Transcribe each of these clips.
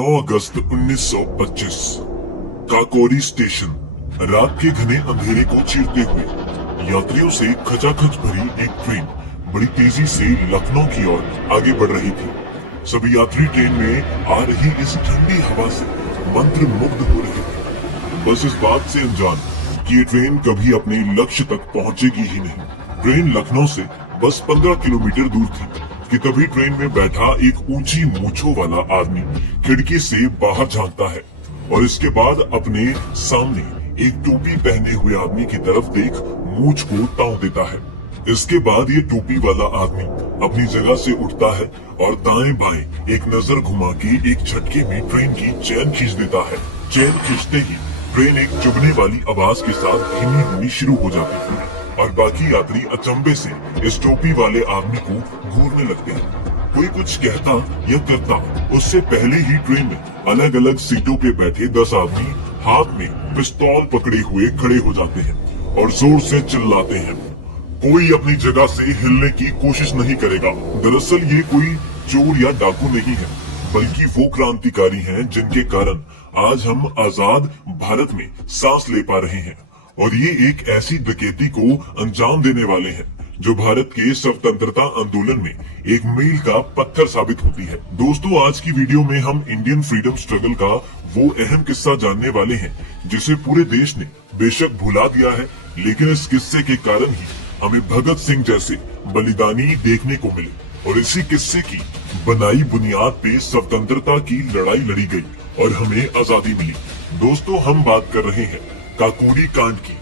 9 अगस्त 1925 Kakori station. रात के घने अंधेरे को चीरते हुए यात्रियों से खचाखच भरी एक ट्रेन बड़ी तेजी से लखनऊ की ओर आगे बढ़ रही थी। सभी यात्री ट्रेन में आ रही इस ठंडी हवा से मंत्र मुग्ध हो रहे थे, बस इस बात से अनजान कि ये ट्रेन कभी अपने लक्ष्य तक पहुंचेगी ही नहीं। ट्रेन लखनऊ से बस 15 किलोमीटर दूर थी कि तभी ट्रेन में बैठा एक ऊंची मूंछों वाला आदमी खिड़की से बाहर झांकता है और इसके बाद अपने सामने एक टोपी पहने हुए आदमी की तरफ देख मूंछ को ताव देता है। इसके बाद ये टोपी वाला आदमी अपनी जगह से उठता है और दाएं बाएं एक नजर घुमा के एक झटके में ट्रेन की चैन खींच देता है। चैन खींचते ही ट्रेन एक चुभने वाली आवाज के साथ धीमी होनी शुरू हो जाती है और बाकी यात्री अचंभे से इस टोपी वाले आदमी को घूरने लगते हैं। कोई कुछ कहता या करता उससे पहले ही ट्रेन में अलग अलग सीटों पे बैठे 10 आदमी हाथ में पिस्तौल पकड़े हुए खड़े हो जाते हैं और जोर से चिल्लाते हैं। कोई अपनी जगह से हिलने की कोशिश नहीं करेगा। दरअसल ये कोई चोर या डाकू नहीं है, बल्कि वो क्रांतिकारी हैं जिनके कारण आज हम आजाद भारत में सांस ले पा रहे हैं। और ये एक ऐसी डकैती को अंजाम देने वाले हैं जो भारत के स्वतंत्रता आंदोलन में एक मील का पत्थर साबित होती है। दोस्तों, आज की वीडियो में हम इंडियन फ्रीडम स्ट्रगल का वो अहम किस्सा जानने वाले हैं जिसे पूरे देश ने बेशक भुला दिया है, लेकिन इस किस्से के कारण ही हमें भगत सिंह जैसे बलिदानी देखने को मिले और इसी किस्से की बनाई बुनियाद पे स्वतंत्रता की लड़ाई लड़ी गई और हमें आजादी मिली। दोस्तों, हम बात कर रहे हैं काकोरी कांड की।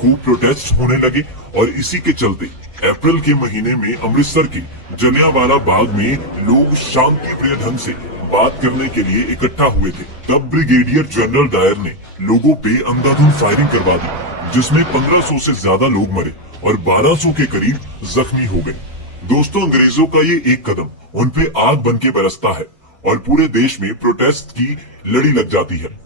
खूब प्रोटेस्ट होने लगे और इसी के चलते अप्रैल के महीने में अमृतसर के जलियांवाला बाग में लोग शांति प्रिय ढंग से बात करने के लिए इकट्ठा हुए थे। तब ब्रिगेडियर जनरल डायर ने लोगों पे अंधाधुंध फायरिंग करवा दी, जिसमें 1500 से ज्यादा लोग मरे और 1200 के करीब जख्मी हो गए। दोस्तों, अंग्रेजों का ये एक कदम उनपे आग बन के बरसता है और पूरे देश में प्रोटेस्ट की लड़ी लग जाती है।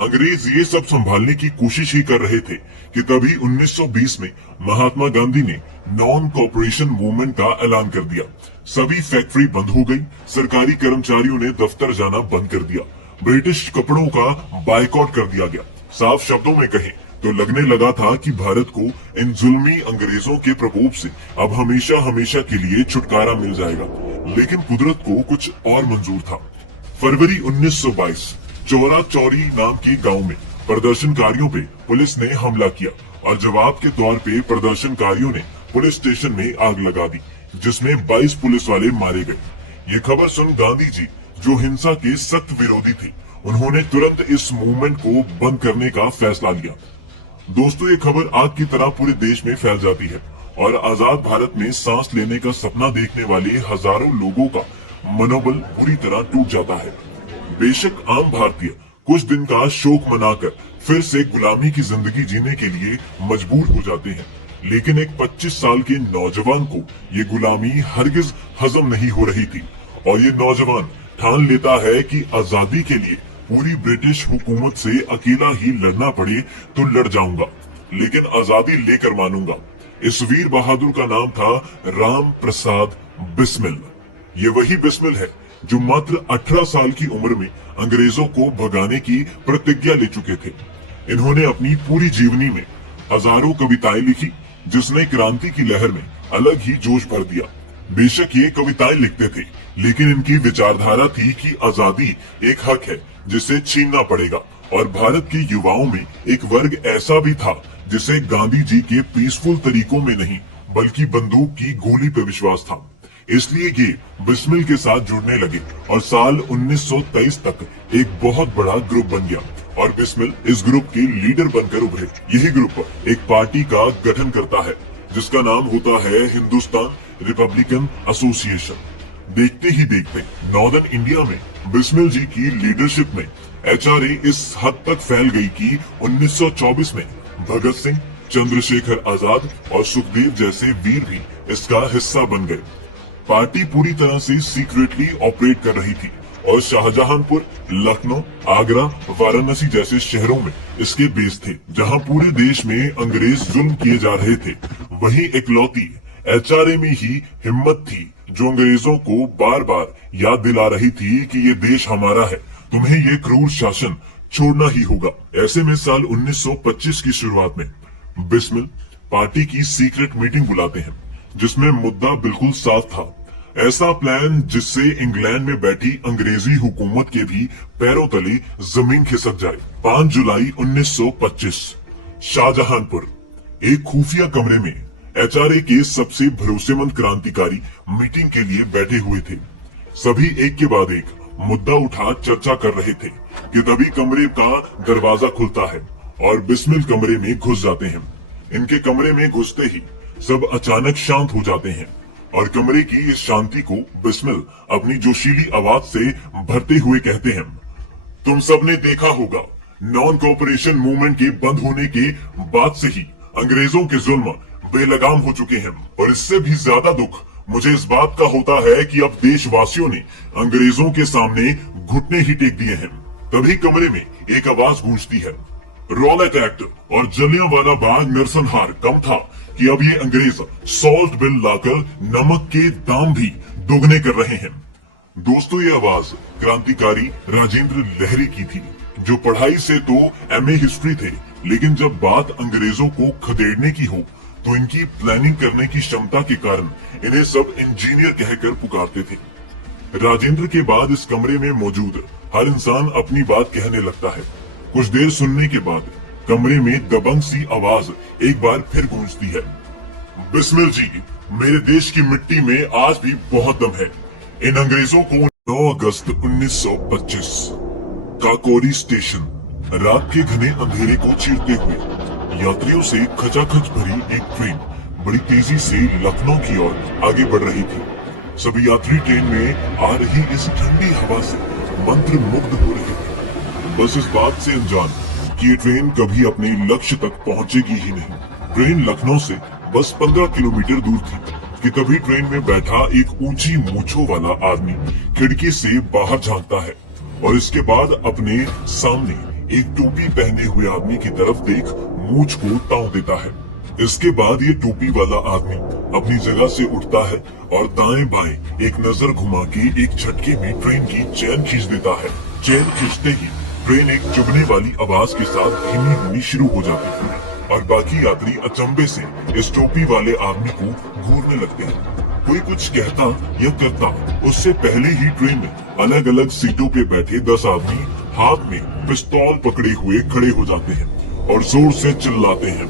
अंग्रेज ये सब संभालने की कोशिश ही कर रहे थे कि तभी 1920 में महात्मा गांधी ने नॉन कॉपरेशन मूवमेंट का ऐलान कर दिया। सभी फैक्ट्री बंद हो गई, सरकारी कर्मचारियों ने दफ्तर जाना बंद कर दिया, ब्रिटिश कपड़ों का बायकॉट कर दिया गया। साफ शब्दों में कहें तो लगने लगा था कि भारत को इन जुल्मी अंग्रेजों के प्रकोप से अब हमेशा हमेशा के लिए छुटकारा मिल जाएगा। लेकिन कुदरत को कुछ और मंजूर था। फरवरी 1922 चौरा चौरी नाम के गांव में प्रदर्शनकारियों पे पुलिस ने हमला किया और जवाब के तौर पे प्रदर्शनकारियों ने पुलिस स्टेशन में आग लगा दी, जिसमें 22 पुलिस वाले मारे गए। ये खबर सुन गांधी जी, जो हिंसा के सख्त विरोधी थे, उन्होंने तुरंत इस मूवमेंट को बंद करने का फैसला लिया। दोस्तों, ये खबर आग की तरह पूरे देश में फैल जाती है और आजाद भारत में सांस लेने का सपना देखने वाले हजारों लोगों का मनोबल बुरी तरह टूट जाता है। बेशक आम भारतीय कुछ दिन का शोक मनाकर फिर से गुलामी की जिंदगी जीने के लिए मजबूर हो जाते हैं, लेकिन एक 25 साल के नौजवान को ये गुलामी हरगिज हजम नहीं हो रही थी और ये नौजवान ठान लेता है कि आजादी के लिए पूरी ब्रिटिश हुकूमत से अकेला ही लड़ना पड़े तो लड़ जाऊंगा, लेकिन आजादी लेकर मानूंगा। इस वीर बहादुर का नाम था राम प्रसाद बिस्मिल। ये वही बिस्मिल है जो मात्र 18 साल की उम्र में अंग्रेजों को भगाने की प्रतिज्ञा ले चुके थे। इन्होंने अपनी पूरी जीवनी में हजारों कविताएं लिखी, जिसने क्रांति की लहर में अलग ही जोश भर दिया। बेशक ये कविताएं लिखते थे, लेकिन इनकी विचारधारा थी कि आजादी एक हक है जिसे छीनना पड़ेगा। और भारत के युवाओं में एक वर्ग ऐसा भी था जिसे गांधी जी के पीसफुल तरीकों में नहीं, बल्कि बंदूक की गोली पर विश्वास था। इसलिए ये बिस्मिल के साथ जुड़ने लगे और साल 1923 तक एक बहुत बड़ा ग्रुप बन गया और बिस्मिल इस ग्रुप के लीडर बनकर उभरे। यही ग्रुप एक पार्टी का गठन करता है जिसका नाम होता है हिंदुस्तान रिपब्लिकन एसोसिएशन। देखते ही देखते नॉर्दर्न इंडिया में बिस्मिल जी की लीडरशिप में एचआरए इस हद तक फैल गई कि 1924 में भगत सिंह, चंद्रशेखर आजाद और सुखदेव जैसे वीर भी इसका हिस्सा बन गए। पार्टी पूरी तरह से सीक्रेटली ऑपरेट कर रही थी और शाहजहांपुर, लखनऊ, आगरा, वाराणसी जैसे शहरों में इसके बेस थे। जहां पूरे देश में अंग्रेज जुल्म किए जा रहे थे, वही इकलौती एचआरए में ही हिम्मत थी जो अंग्रेजों को बार बार याद दिला रही थी कि ये देश हमारा है, तुम्हें ये क्रूर शासन छोड़ना ही होगा। ऐसे में साल 1925 की शुरुआत में बिस्मिल पार्टी की सीक्रेट मीटिंग बुलाते हैं, जिसमें मुद्दा बिल्कुल साफ था। ऐसा प्लान जिससे इंग्लैंड में बैठी अंग्रेजी हुकूमत के भी पैरों तले जमीन खिसक जाए। 5 जुलाई 1925 शाहजहांपुर एक खुफिया कमरे में एचआरए के सबसे भरोसेमंद क्रांतिकारी मीटिंग के लिए बैठे हुए थे। सभी एक के बाद एक मुद्दा उठा चर्चा कर रहे थे कि तभी कमरे का दरवाजा खुलता है और बिस्मिल कमरे में घुस जाते हैं। इनके कमरे में घुसते ही सब अचानक शांत हो जाते हैं और कमरे की इस शांति को बिस्मिल अपनी जोशीली आवाज से भरते हुए कहते हैं, तुम सबने देखा होगा नॉन कोऑपरेशन मूवमेंट के बंद होने के बाद से ही अंग्रेजों के जुल्म बेलगाम हो चुके हैं और इससे भी ज्यादा दुख मुझे इस बात का होता है कि अब देशवासियों ने अंग्रेजों के सामने घुटने ही टेक दिए हैं। तभी कमरे में एक आवाज गूंजती है, रॉलेट एक्ट और जलियांवाला बाग नरसंहार कम था कि अब ये अंग्रेज सॉल्ट बिल लाकर नमक के दाम भी दोगुने कर रहे हैं। दोस्तों, ये आवाज क्रांतिकारी राजेंद्र लहरी की थी, जो पढ़ाई से तो एमए हिस्ट्री थे, लेकिन जब बात अंग्रेजों को खदेड़ने की हो तो इनकी प्लानिंग करने की क्षमता के कारण इन्हें सब इंजीनियर कहकर पुकारते थे। राजेंद्र के बाद इस कमरे में मौजूद हर इंसान अपनी बात कहने लगता है। कुछ देर सुनने के बाद कमरे में दबंग सी आवाज एक बार फिर गूंजती है, बिस्मिल जी, मेरे देश की मिट्टी में आज भी बहुत दम है। इन अंग्रेजों को 9 अगस्त 1925 काकोरी स्टेशन रात के घने अंधेरे को चीरते हुए यात्रियों से खचाखच भरी एक ट्रेन बड़ी तेजी से लखनऊ की ओर आगे बढ़ रही थी। सभी यात्री ट्रेन में आ रही इस ठंडी हवा से मंत्र मुग्ध हो रहे थे, बस इस बात से अनजान कि ये ट्रेन कभी अपने लक्ष्य तक पहुंचेगी ही नहीं। ट्रेन लखनऊ से बस 15 किलोमीटर दूर थी कि तभी ट्रेन में बैठा एक ऊंची मूंछों वाला आदमी खिड़की से बाहर झांकता है और इसके बाद अपने सामने एक टोपी पहने हुए आदमी की तरफ देख मूंछ को ताव देता है। इसके बाद ये टोपी वाला आदमी अपनी जगह से उठता है और दाएं बाएं एक नजर घुमा के एक झटके में ट्रेन की चेन खींच देता है। चेन खींचते ही ट्रेन एक चुभने वाली आवाज के साथ धीमी होनी शुरू हो जाती है और बाकी यात्री अचंभे से इस टोपी वाले आदमी को घूरने लगते हैं। कोई कुछ कहता या करता उससे पहले ही ट्रेन में अलग अलग सीटों पे बैठे 10 आदमी हाथ में पिस्तौल पकड़े हुए खड़े हो जाते हैं और जोर से चिल्लाते हैं।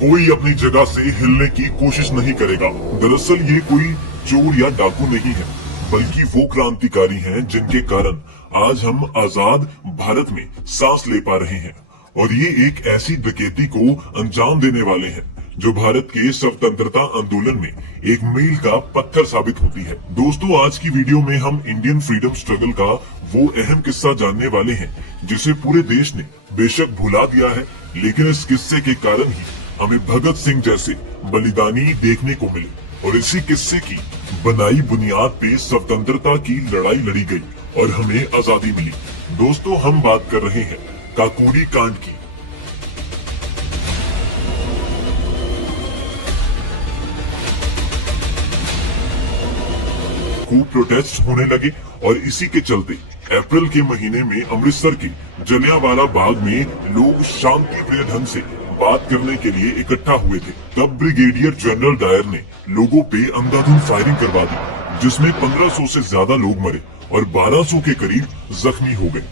कोई अपनी जगह से हिलने की कोशिश नहीं करेगा। दरअसल ये कोई चोर या डाकू नहीं है, बल्कि वो क्रांतिकारी हैं जिनके कारण आज हम आजाद भारत में सांस ले पा रहे हैं और ये एक ऐसी डकैती को अंजाम देने वाले हैं जो भारत के स्वतंत्रता आंदोलन में एक मील का पत्थर साबित होती है। दोस्तों, आज की वीडियो में हम इंडियन फ्रीडम स्ट्रगल का वो अहम किस्सा जानने वाले हैं जिसे पूरे देश ने बेशक भुला दिया है, लेकिन इस किस्से के कारण ही हमें भगत सिंह जैसे बलिदानी देखने को मिले और इसी किस्से की बनाई बुनियाद पे स्वतंत्रता की लड़ाई लड़ी गई और हमें आजादी मिली। दोस्तों, हम बात कर रहे हैं काकोरी कांड की। खूब प्रोटेस्ट होने लगे और इसी के चलते अप्रैल के महीने में अमृतसर के जलियांवाला बाग में लोग शांति प्रिय ढंग से बात करने के लिए इकट्ठा हुए थे। तब ब्रिगेडियर जनरल डायर ने लोगों पे अंधाधुंध फायरिंग करवा दी, जिसमें 1500 से ज्यादा लोग मरे और 1200 के करीब जख्मी हो गए।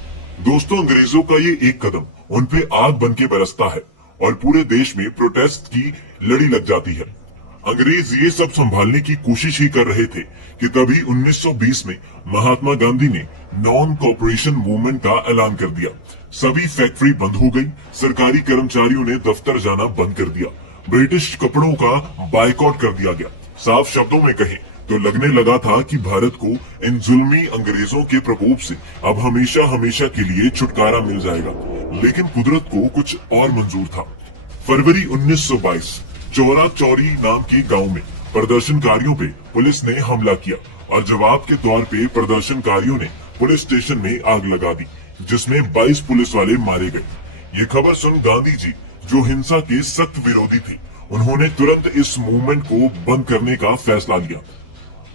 दोस्तों, अंग्रेजों का ये एक कदम उन पे आग बन के बरसता है और पूरे देश में प्रोटेस्ट की लड़ी लग जाती है। अंग्रेज ये सब संभालने की कोशिश ही कर रहे थे कि तभी 1920 में महात्मा गांधी ने नॉन कोऑपरेशन मूवमेंट का ऐलान कर दिया। सभी फैक्ट्री बंद हो गई, सरकारी कर्मचारियों ने दफ्तर जाना बंद कर दिया, ब्रिटिश कपड़ों का बायकॉट कर दिया गया। साफ शब्दों में कहें तो लगने लगा था कि भारत को इन जुल्मी अंग्रेजों के प्रकोप से अब हमेशा हमेशा के लिए छुटकारा मिल जाएगा। लेकिन कुदरत को कुछ और मंजूर था। फरवरी 1922 चौरा चौरी नाम के गांव में प्रदर्शनकारियों पे पुलिस ने हमला किया और जवाब के तौर पे प्रदर्शनकारियों ने पुलिस स्टेशन में आग लगा दी, जिसमें 22 पुलिस वाले मारे गए। ये खबर सुन गांधी जी, जो हिंसा के सख्त विरोधी थे, उन्होंने तुरंत इस मूवमेंट को बंद करने का फैसला लिया।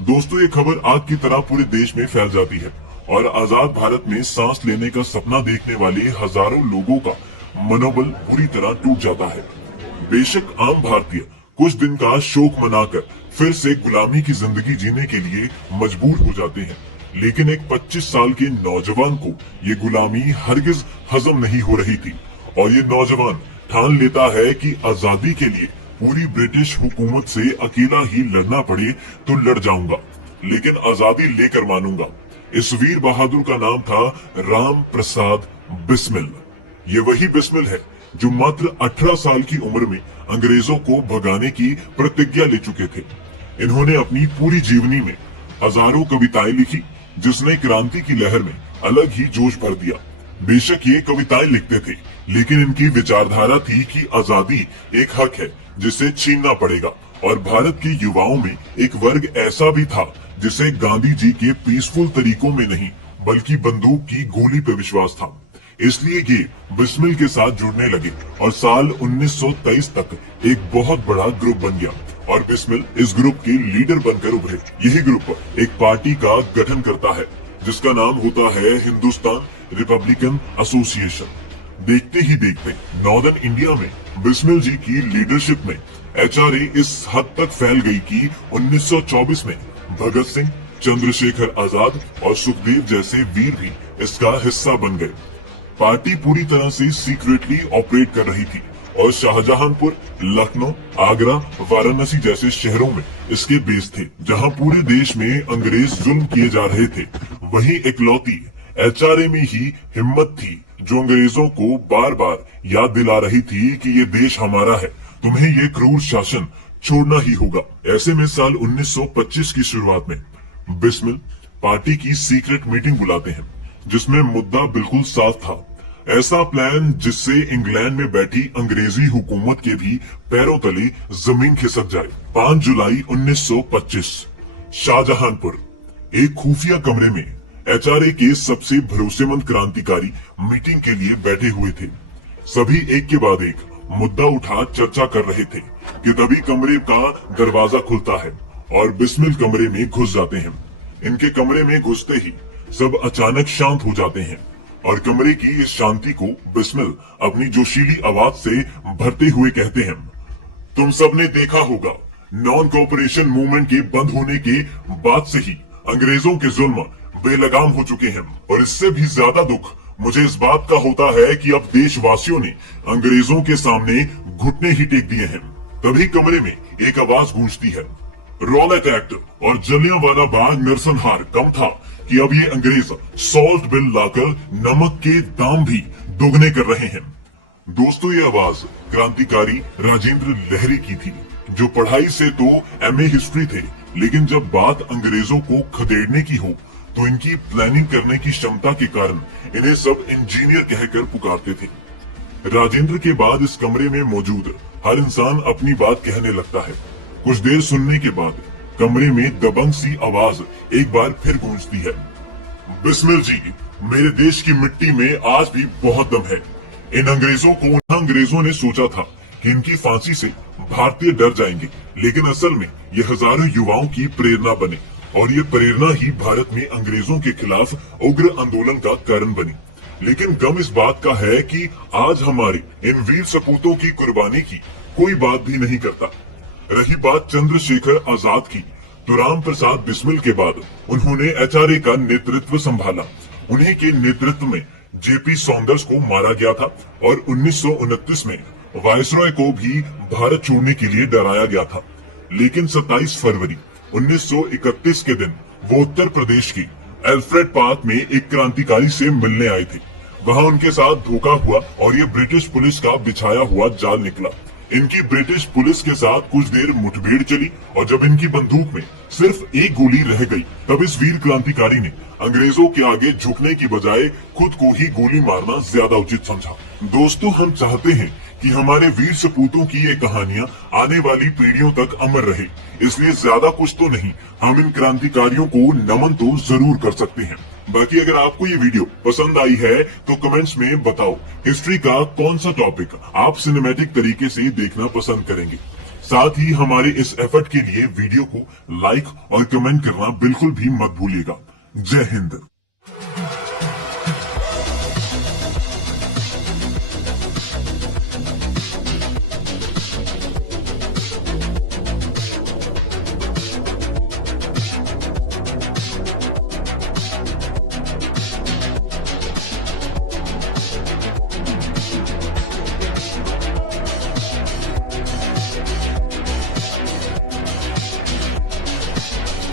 दोस्तों, ये खबर आग की तरह पूरे देश में फैल जाती है और आजाद भारत में सांस लेने का सपना देखने वाले हजारों लोगों का मनोबल बुरी तरह टूट जाता है। बेशक आम भारतीय कुछ दिन का शोक मनाकर फिर से गुलामी की जिंदगी जीने के लिए मजबूर हो जाते हैं, लेकिन एक 25 साल के नौजवान को ये गुलामी हरगिज हजम नहीं हो रही थी और ये नौजवान ठान लेता है कि आजादी के लिए पूरी ब्रिटिश हुकूमत से अकेला ही लड़ना पड़े तो लड़ जाऊंगा, लेकिन आजादी लेकर मानूंगा। इस वीर बहादुर का नाम था राम प्रसाद बिस्मिल। ये वही बिस्मिल है जो मात्र 18 साल की उम्र में अंग्रेजों को भगाने की प्रतिज्ञा ले चुके थे। इन्होंने अपनी पूरी जीवनी में हजारों कविताएं लिखी, जिसने क्रांति की लहर में अलग ही जोश भर दिया। बेशक ये कविताएं लिखते थे, लेकिन इनकी विचारधारा थी कि आजादी एक हक है जिसे छीनना पड़ेगा, और भारत के युवाओं में एक वर्ग ऐसा भी था जिसे गांधी जी के पीसफुल तरीकों में नहीं बल्कि बंदूक की गोली पर विश्वास था। इसलिए ये बिस्मिल के साथ जुड़ने लगे और साल 1923 तक एक बहुत बड़ा ग्रुप बन गया और बिस्मिल इस ग्रुप के लीडर बनकर उभरे। यही ग्रुप एक पार्टी का गठन करता है जिसका नाम होता है हिंदुस्तान रिपब्लिकन एसोसिएशन। देखते ही देखते नॉर्दर्न इंडिया में बिस्मिल जी की लीडरशिप में एचआरए इस हद तक फैल गई कि 1924 में भगत सिंह, चंद्रशेखर आजाद और सुखदेव जैसे वीर भी इसका हिस्सा बन गए। पार्टी पूरी तरह से सीक्रेटली ऑपरेट कर रही थी और शाहजहांपुर, लखनऊ, आगरा, वाराणसी जैसे शहरों में इसके बेस थे। जहां पूरे देश में अंग्रेज जुल्म किए जा रहे थे, वहीं इकलौती एचआरए में ही हिम्मत थी जो अंग्रेजों को बार बार याद दिला रही थी कि ये देश हमारा है, तुम्हें ये क्रूर शासन छोड़ना ही होगा। ऐसे में साल 1925 की शुरुआत में बिस्मिल पार्टी की सीक्रेट मीटिंग बुलाते हैं, जिसमें मुद्दा बिल्कुल साफ था। ऐसा प्लान जिससे इंग्लैंड में बैठी अंग्रेजी हुकूमत के भी पैरों तले जमीन खिसक जाए। 5 जुलाई 1925 शाहजहांपुर एक खुफिया कमरे में एचआरए के सबसे भरोसेमंद क्रांतिकारी मीटिंग के लिए बैठे हुए थे। सभी एक के बाद एक मुद्दा उठा चर्चा कर रहे थे कि तभी कमरे का दरवाजा खुलता है और बिस्मिल कमरे में घुस जाते हैं। इनके कमरे में घुसते ही सब अचानक शांत हो जाते हैं और कमरे की इस शांति को बिस्मिल अपनी जोशीली आवाज से भरते हुए कहते हैं, तुम सबने देखा होगा, नॉन कोऑपरेशन मूवमेंट के बंद होने के बाद से ही अंग्रेजों के जुल्म बेलगाम हो चुके हैं और इससे भी ज्यादा दुख मुझे इस बात का होता है कि अब देशवासियों ने अंग्रेजों के सामने घुटने ही टेक दिए हैं। तभी कमरे में एक आवाज गूंजती है, रॉलेट एक्ट और जलियांवाला बाग नरसंहार कम था कि अब ये अंग्रेज सॉल्ट बिल लाकर नमक के दाम भी दोगुने कर रहे हैं। दोस्तों, ये आवाज क्रांतिकारी राजेंद्र लहरी की थी, जो पढ़ाई से तो एमए हिस्ट्री थे, लेकिन जब बात अंग्रेजों को खदेड़ने की हो तो इनकी प्लानिंग करने की क्षमता के कारण इन्हें सब इंजीनियर कहकर पुकारते थे। राजेंद्र के बाद इस कमरे में मौजूद हर इंसान अपनी बात कहने लगता है। कुछ देर सुनने के बाद कमरे में दबंग सी आवाज एक बार फिर गूंजती है, बिस्मिल जी, मेरे देश की मिट्टी में आज भी बहुत दम है। इन अंग्रेजों ने सोचा था कि इनकी फांसी से भारतीय डर जाएंगे, लेकिन असल में ये हजारों युवाओं की प्रेरणा बने और ये प्रेरणा ही भारत में अंग्रेजों के खिलाफ उग्र आंदोलन का कारण बनी। लेकिन गम इस बात का है कि आज हमारे इन वीर सपूतों की कुर्बानी की कोई बात भी नहीं करता। रही बात चंद्रशेखर आजाद की, तो राम प्रसाद बिस्मिल के बाद उन्होंने एचआरए का नेतृत्व संभाला। उन्हीं के नेतृत्व में जेपी सॉन्डर्स को मारा गया था और 1929 में वायसरॉय को भी भारत छोड़ने के लिए डराया गया था। लेकिन 27 फरवरी 1931 के दिन वो उत्तर प्रदेश की एल्फ्रेड पार्क में एक क्रांतिकारी से मिलने आए थे। वहां उनके साथ धोखा हुआ और ये ब्रिटिश पुलिस का बिछाया हुआ जाल निकला। इनकी ब्रिटिश पुलिस के साथ कुछ देर मुठभेड़ चली और जब इनकी बंदूक में सिर्फ एक गोली रह गई, तब इस वीर क्रांतिकारी ने अंग्रेजों के आगे झुकने की बजाय खुद को ही गोली मारना ज्यादा उचित समझा। दोस्तों, हम चाहते हैं कि हमारे वीर सपूतों की ये कहानियां आने वाली पीढ़ियों तक अमर रहे, इसलिए ज्यादा कुछ तो नहीं, हम इन क्रांतिकारियों को नमन तो जरूर कर सकते हैं। बाकी अगर आपको ये वीडियो पसंद आई है तो कमेंट्स में बताओ हिस्ट्री का कौन सा टॉपिक आप सिनेमैटिक तरीके से देखना पसंद करेंगे। साथ ही हमारे इस एफर्ट के लिए वीडियो को लाइक और कमेंट करना बिल्कुल भी मत भूलिएगा। जय हिंद।